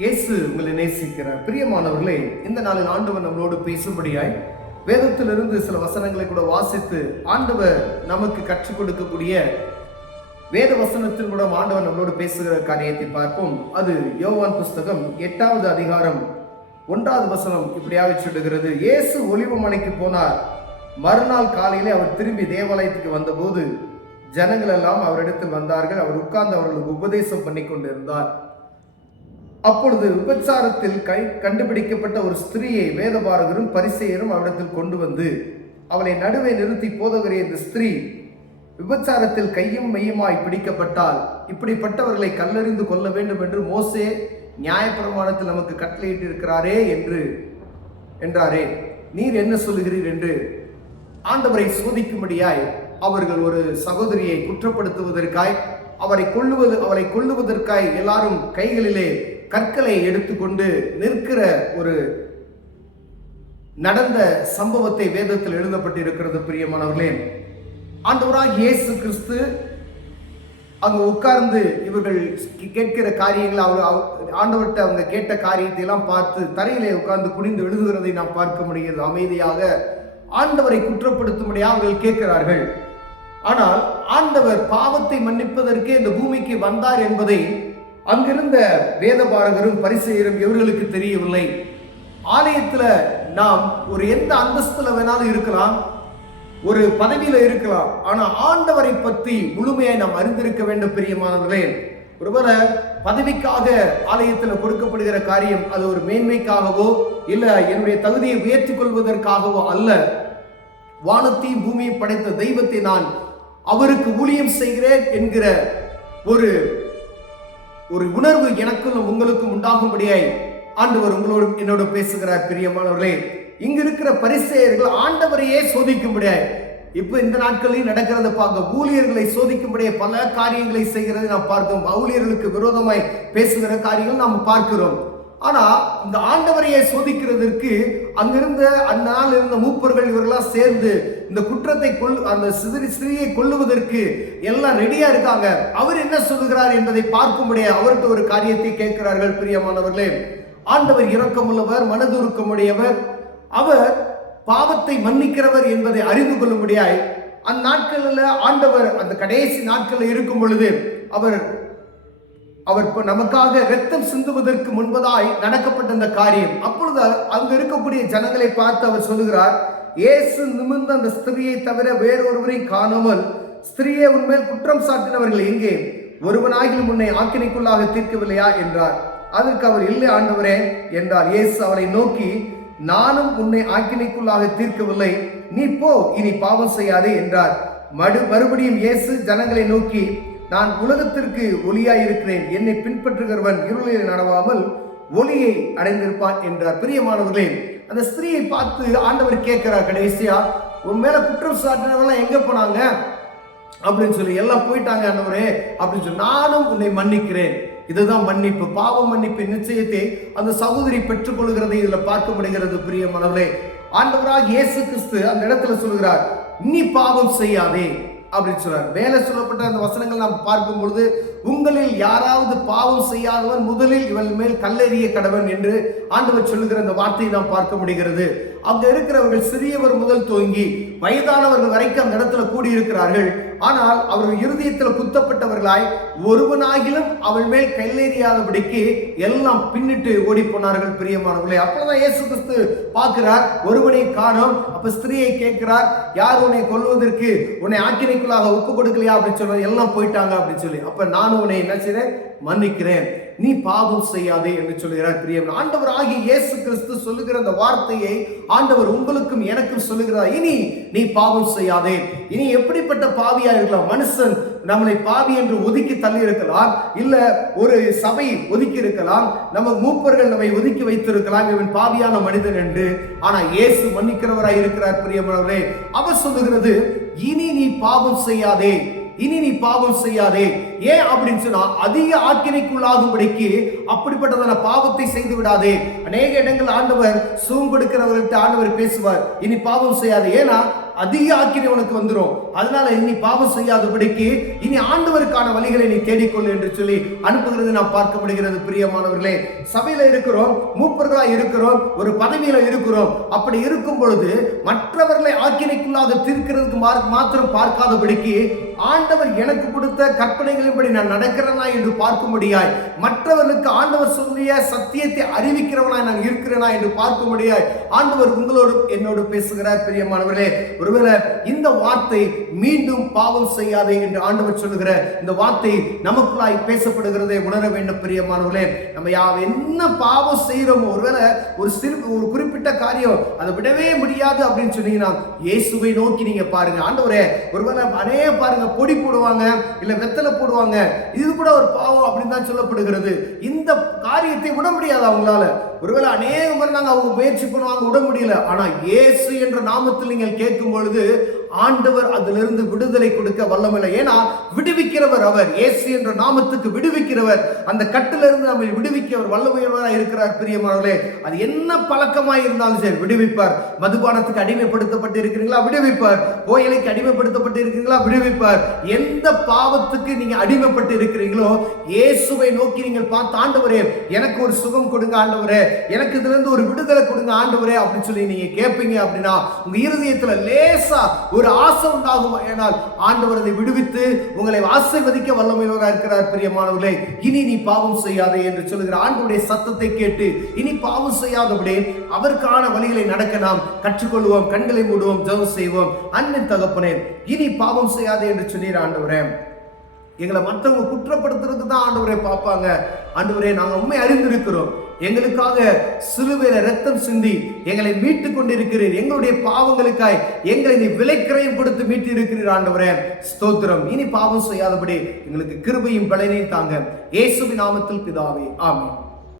இயேசு உங்களை நேசிக்கிறார். பிரியமானவர்களே, இந்த நாளில் ஆண்டவர் நம்மளோடு பேசும்படியாய் வேதத்திலிருந்து சில வசனங்களை கூட வாசித்து ஆண்டவர் நமக்கு கற்றுக் கொடுக்கக்கூடிய வேத வசனத்தின் கூட ஆண்டவர் நம்மளோடு பேசுகிற காரியத்தை பார்ப்போம். அது யோவான் புஸ்தகம் 8வது அதிகாரம் 1வது வசனம் இப்படியாக சொல்லுகிறது. இயேசு ஒலிவமலைக்கு போனார். மறுநாள் காலையிலே அவர் திரும்பி தேவாலயத்துக்கு வந்தபோது ஜனங்கள் எல்லாம் அவரிடத்தில் வந்தார்கள். அவர் உட்கார்ந்து அவர்களுக்கு உபதேசம் பண்ணி கொண்டிருந்தார். அப்பொழுது விபச்சாரத்தில் கண்டுபிடிக்கப்பட்ட ஒரு ஸ்திரீயை வேதபாரகரும் பரிசேயரும் அவரிடத்தில் கொண்டு வந்து அவளை நடுவே நிறுத்தி, போதகரே, இந்த ஸ்திரீ விபச்சாரத்தில் கையும் மெய்யுமாய் பிடிக்கப்பட்டால் இப்படிப்பட்டவர்களை கல்லெறிந்து கொள்ள வேண்டும் என்று மோசே நியாயப்பிரமாணத்தில் நமக்கு கட்டளையிட்டு இருக்கிறாரே என்றாரே, நீர் என்ன சொல்லுகிறீர் என்று ஆண்டவரை சோதிக்கும்படியாய் அவர்கள் ஒரு சகோதரியை குற்றப்படுத்துவதற்காய் அவளை கொல்லுவதற்காய் எல்லாரும் கைகளிலே கற்களை எடுத்துக்கொண்டு நிற்கிற ஒரு நடந்த சம்பவத்தை வேதத்தில் எழுதப்பட்டிருக்கிறது. பிரியமானவர்களே, ஆண்டவராகிய இயேசு கிறிஸ்து அங்கு உட்கார்ந்து இவர்கள் கேட்கிற காரியங்களை ஆண்டவர்கிட்ட அவங்க கேட்ட காரியத்தை எல்லாம் பார்த்து தரையிலே உட்கார்ந்து குனிந்து எழுதுகிறதை நாம் பார்க்க முடிகிறது. அமைதியாக ஆண்டவரை குற்றப்படுத்தும்படியாக அவர்கள் கேட்கிறார்கள். ஆனால் ஆண்டவர் பாவத்தை மன்னிப்பதற்கே இந்த பூமிக்கு வந்தார் என்பதை அங்கிருந்த வேதபாரகரும் பரிசேயரும் இவர்களுக்கு தெரியவில்லை. ஆலயத்துல நாம் ஒரு எந்த அந்தஸ்துல வேணாலும் இருக்கலாம், ஒரு பதவியில இருக்கலாம், ஆனா ஆண்டவரை பற்றி முழுமையாய் நாம் அறிந்திருக்க வேண்டும். பிரியமானவர்களே, ஒருவேளை பதவிக்காக ஆலயத்தில் கொடுக்கப்படுகிற காரியம் அது ஒரு மேன்மைக்காகவோ இல்ல என்னுடைய தகுதியை உயர்த்தி கொள்வதற்காகவோ அல்ல. வானத்தையும் பூமியை படைத்த தெய்வத்தை நான் அவருக்கு ஊழியம் செய்கிறேன் என்கிற ஒரு உணர்வு எனக்கும் உங்களுக்கும் உண்டாகும்படியாய் ஆண்டவர் உங்களோடு என்னோட பேசுகிறார். பிரியமானவர்களே, இங்க இருக்கிற பரிசேயர்கள் ஆண்டவரையே சோதிக்கும்படியாய் இப்ப இந்த நாட்களில் நடக்கிறத பார்க்க ஊழியர்களை சோதிக்கும்படியே பல காரியங்களை செய்கிறதை நாம் பார்க்கிறோம். ஊழியர்களுக்கு விரோதமாய் பேசுகிற காரியங்கள் நாம் பார்க்கிறோம். ஆனா இந்த ஆண்டவரையை சோதிக்கிறதற்கு அங்கிருந்த அந்த நாள் இருந்த மூப்பர்கள் இவர்களாம் சேர்ந்து இந்த குற்றத்தை அந்த ஸ்திரீயை கொல்லுவதற்கு எல்லாம் ரெடியா இருக்காங்க. அவர் என்ன சொல்லுகிறார் என்பதை பார்க்கும்படியே அவர்கிட்ட ஒரு காரியத்தை கேட்கிறார்கள். பிரியமானவர்களே, ஆண்டவர் இரக்கமுள்ளவர், மனதுருக்கமுடையவர், அவர் பாவத்தை மன்னிக்கிறவர் என்பதை அறிந்து கொள்ளும்படியாய் அந்நாட்களில் ஆண்டவர் அந்த கடைசி நாட்களில் இருக்கும் பொழுது அவர் நமக்காக இரத்தம் சிந்துவதற்கு முன்பதாய் நடக்கப்பட்ட அந்த காரியம். அப்பொழுது அங்க இருக்கக்கூடிய ஜனங்களை பார்த்து அவர் சொல்லுகிறார், இயேசு நிமிர்ந்த அந்த ஸ்திரியை தவிர வேறொருவரை காணாமல் ஸ்திரியை உன்மேல் குற்றம் சாட்டினவர்கள் எங்கே? ஒருவனாகிலும் உன்னை ஆக்கினைக்குள்ளாக தீர்க்கவில்லையா என்றார். அதற்கு அவர், இல்லை ஆண்டவரே என்றார். இயேசு அவரை நோக்கி, நானும் உன்னை ஆக்கினைக்குள்ளாக தீர்க்கவில்லை, நீ போ, இனி பாவம் செய்யாதே என்றார். மறுபடியும் இயேசு ஜனங்களை நோக்கி, நான் உலகத்திற்கு ஒளியாய் இருக்கிறேன், என்னை பின்பற்றுகிறவன் இருளில் நடவாமல் ஒளியை அடைந்திருப்பான் என்றார். பிரியமானவர்களே, அந்த ஸ்திரீயை பார்த்து ஆண்டவர் கேட்கிறார் கடைசியா, உன் மேல குற்றம் சாட்டினவங்க எங்க போனாங்க அப்படின்னு சொல்லி, எல்லாம் போயிட்டாங்க ஆண்டவரே அப்படின்னு சொல்லி, நானும் உன்னை மன்னிக்கிறேன். இதுதான் மன்னிப்பு, பாவ மன்னிப்பு நிச்சயத்தை அந்த சகோதரி பெற்றுக் கொள்கிறதை இதுல பார்க்க முடிகிறது. பிரியமானவர்களே, ஆண்டவராக இயேசு கிறிஸ்து அந்த இடத்துல சொல்கிறார், நீ பாவம் செய்யாதே அப்படின்னு சொல்றார். மேலே சொல்லப்பட்ட அந்த வசனங்கள் நாம் பார்க்கும் பொழுது, உங்களில் யாராவது பாவம் செய்யாதவன் முதலில் இவள் மேல் கல்லெறிய கடவன் என்று ஆண்டவர் சொல்லுகிற அந்த வார்த்தையை நாம் பார்க்க முடிகிறது. அங்க இருக்கிறவர்கள் சிறியவர் முதல் துவங்கி வயதானவர்கள் வரைக்கும் அந்த இடத்துல கூடியிருக்கிறார்கள். ஆனால் அவர்கள் இருதயத்தில் குத்தப்பட்டவர்களாய் ஒருவனாகிலும் அவள் மேல் கல்லெறியாதபடிக்கு எல்லாம் பின்னிட்டு ஓடி போனார்கள். பிரியமானவர்களே, அப்பதான் இயேசு கிறிஸ்து பார்க்கிறார், ஒருவனை காணோம். அப்ப ஸ்திரீயை கேட்கிறார், யார் உன்னை கொல்வதற்கு உன்னை ஆக்கினைக்குள்ளாக ஒப்பு கொடுக்கலையா அப்படின்னு சொல்ல, எல்லாம் போயிட்டாங்க அப்படின்னு சொல்லி, அப்ப நானும் உன்னை என்ன செய்றேன், மன்னிக்கிறேன், நீ பாவம் செய்யாதே என்று சொல்லுகிறார். பிரியம், ஆண்டவர் ஆகிய இயேசு கிறிஸ்து சொல்லுகிற அந்த வார்த்தையை ஆண்டவர் உங்களுக்கும் எனக்கும் சொல்லுகிறார். இனி நீ பாவம் செய்யாதே. இனி எப்படிப்பட்ட பாவியா இருக்கலாம்? மனுஷன் நம்மளை பாவி என்று ஒதுக்கி தள்ளி இருக்கலாம், இல்ல ஒரு சபை ஒதுக்கி இருக்கலாம், நம்ம மூப்பர்கள் நம்மை ஒதுக்கி வைத்திருக்கலாம், இவன் பாவியான மனிதன் என்று. ஆனா இயேசு மன்னிக்கிறவராய் இருக்கிறார். பிரியமானவரே, அவர் சொல்லுகிறது, இனி நீ பாவம் செய்யாதே, இனி நீ பாவம் செய்யாதே. ஏன் அப்படின்னு சொன்னா, அதிக ஆக்கினைக்குள்ளாகும்படிக்கு அப்படிப்பட்டதான பாவத்தை செய்து விடாதே. அநேக இடங்கள் ஆண்டவர் சூம் கொடுக்கிறவர்கள்ட்ட ஆண்டவர் பேசுவார், இனி பாவம் செய்யாதே. ஏன்னா அதிக ஆக்கினை உனக்கு வந்துடும். அதனால இனி பாவம் செய்யாதபடிக்கு இனி ஆண்டவருக்கான வழிகளை நீ தேடிக்கொள் என்று சொல்லி அனுப்புகிறது நாம் பார்க்க முடிகிறது. பிரியமானவர்களே, சபையில இருக்கிறோம், மூப்பர்களா இருக்கிறோம், ஒரு பதவியில இருக்கிறோம். அப்படி இருக்கும் பொழுது மற்றவர்களை ஆக்கினைக்குள்ளாக தீர்க்கிறதுக்கு மாத்திரம் பார்க்காதபடிக்கு ஆண்டவர் எனக்கு கொடுத்த கற்பனைகளின்படி நான் நடக்கிறேனா என்று பார்க்கும்படியாய், மற்றவர்களுக்கு ஆண்டவர் சொல்லிய சத்தியத்தை அறிவிக்கிறவனாய் நான் இருக்கிறேனா என்று பார்க்கும்படியாய் ஆண்டவர் உங்களோடு என்னோடு பேசுகிறார். பிரியமானவர்களே, ஒருவேளை இந்த வார்த்தை மீண்டும் பாவம் செய்யாதே என்று ஆண்டவர் சொல்லுகிற இந்த வார்த்தை நமக்குள்ளாய் பேசப்படுகிறதை உணர வேண்டும். பிரியமானவர்களே, நம்ம என்ன பாவம் செய்யறோமோ, ஒருவேளை ஒரு குறிப்பிட்ட காரியம் அதை விடவே முடியாது அப்படின்னு சொன்னீங்கன்னா இயேசுவை நோக்கி நீங்க பாருங்க. ஆண்டவரே, ஒருவேளை அநேக பாருங்க பொடி போடுவாங்க, இல்ல வெத்தலை போடுவாங்க, இது கூட ஒரு பாவம் அப்படின்னு தான் சொல்லப்படுகிறது. இந்த காரியத்தை விட முடியாது அவங்களால. ஒருவேளை அநேக முறை நாங்க அவங்க முயற்சி பண்ணுவாங்க, விட முடியல. ஆனா இயேசு என்ற நாமத்தில் நீங்கள் கேட்கும் பொழுது ஆண்டவர் அதிலிருந்து விடுதலை கொடுக்க வல்லமில்லை. ஏன்னா விடுவிக்கிறவர் அவர். இயேசு என்ற நாமத்துக்கு விடுவிக்கிறவர், அந்த கட்டிலிருந்து நம்மை விடுவிக்கிறவர் வல்லமையுள்ளவராக இருக்கிறார். பிரியமானவர்களே, அது என்ன பழக்கமாய் இருந்தாலும் சரி விடுவிப்பார். மதுபானத்துக்கு அடிமைப்படுத்தப்பட்டு இருக்கிறீங்களா, விடுவிப்பார். கோயிலுக்கு அடிமைப்படுத்தப்பட்டு இருக்கிறீங்களா, விடுவிப்பார். எந்த பாவத்துக்கு நீங்க அடிமைப்பட்டு இருக்கிறீங்களோ இயேசுவை நோக்கி நீங்கள் பார்த்து, ஆண்டவரே எனக்கு ஒரு சுகம் கொடுங்க, ஆண்டவரே எனக்கு இதுல இருந்து ஒரு விடுதலை கொடுங்க ஆண்டவரே அப்படின்னு சொல்லி நீங்க கேட்பீங்க அப்படின்னா உங்க இருதயத்துல லேசா ஒரு ஆசை உண்டாகும். ஏனால் ஆண்டவர் அதை விடுவித்து உங்களை ஆசீர்வதிக்க வல்லமையுள்ளவராக இருக்கிறார். பிரியமானவர்களே, இனி நீ பாவம் செய்யாதே என்று சொல்லுகிற ஆண்டவருடைய சத்தத்தை கேட்டு இனி பாவம் செய்யாதபடி அவருக்கான வழிகளை நடக்க நாம் கற்றுக்கொள்வோம். கண்களை மூடுவோம், ஜெபம் செய்வோம். அன்பின் தகப்பனே, இனி பாவம் செய்யாதே என்று சொன்னீர் ஆண்டவரே. எங்களை மற்றவங்க குற்றப்படுத்துறதுக்கு தான் ஆண்டவரே பார்ப்பாங்க. ஆண்டவரே, நாங்கள் உண்மை அறிந்திருக்கிறோம். எங்களுக்காக சிலுவையில ரத்தம் சிந்தி எங்களை மீட்டு கொண்டிருக்கிறீர். எங்களுடைய பாவங்களுக்காய் எங்களை நீ விலைக்கிரயம் கொடுத்து மீட்டு இருக்கிறீர் ஆண்டவரே, ஸ்தோத்திரம். இனி பாவம் செய்யாதபடி எங்களுக்கு கிருபையும் பலனையும் தாங்க. இயேசுவின் நாமத்தில் பிதாவே, ஆமென்.